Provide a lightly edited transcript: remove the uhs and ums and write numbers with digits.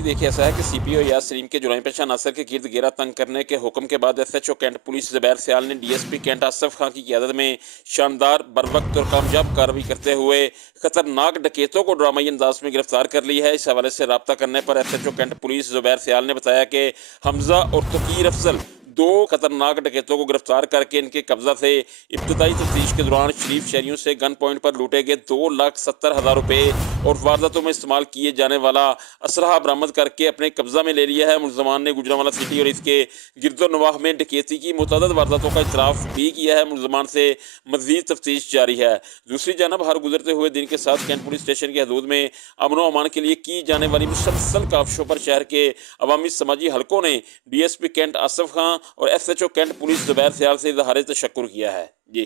جی دیکھیے ایسا ہے کہ سی پی او ایاز سلیم کے جرائم پیشہ عناصر کے گرد گھیرا تنگ کرنے کے حکم کے بعد S H O Kent police زبیر سیال نے D S P Kent Asif Khan کی قیادت میں شاندار بروقت اور کامیاب کارروائی کرتے ہوئے خطرناک ڈکیتوں کو ڈرامائی انداز میں گرفتار کر لی ہے۔ اس حوالے سے رابطہ کرنے پر S H O Kent police زبیر سیال نے بتایا کہ حمزہ اور تقیر افضل دو خطرناک ڈکیتوں کو گرفتار کر کے ان کے قبضہ سے ابتدائی تفتیش کے دوران شریف شہریوں سے گن پوائنٹ پر لوٹے گئے 2,70,000 روپے اور وارداتوں میں استعمال کیے جانے والا اسلحہ برآمد کر کے اپنے قبضہ میں لے لیا ہے۔ ملزمان نے گوجرانوالہ سٹی اور اس کے گرد و نواح میں ڈکیتی کی متعدد وارداتوں کا اعتراف بھی کیا ہے۔ ملزمان سے مزید تفتیش جاری ہے۔ دوسری جانب ہر گزرتے ہوئے دن کے ساتھ کینٹ پولیس اسٹیشن کی حدود میں امن و امان کے لیے کی جانے والی مسلسل کاوشوں پر شہر کے عوامی سماجی حلقوں نے D S P Kent Asif Khan اور S H O Kent police زبیر سیال سے اظہار تشکر کیا ہے۔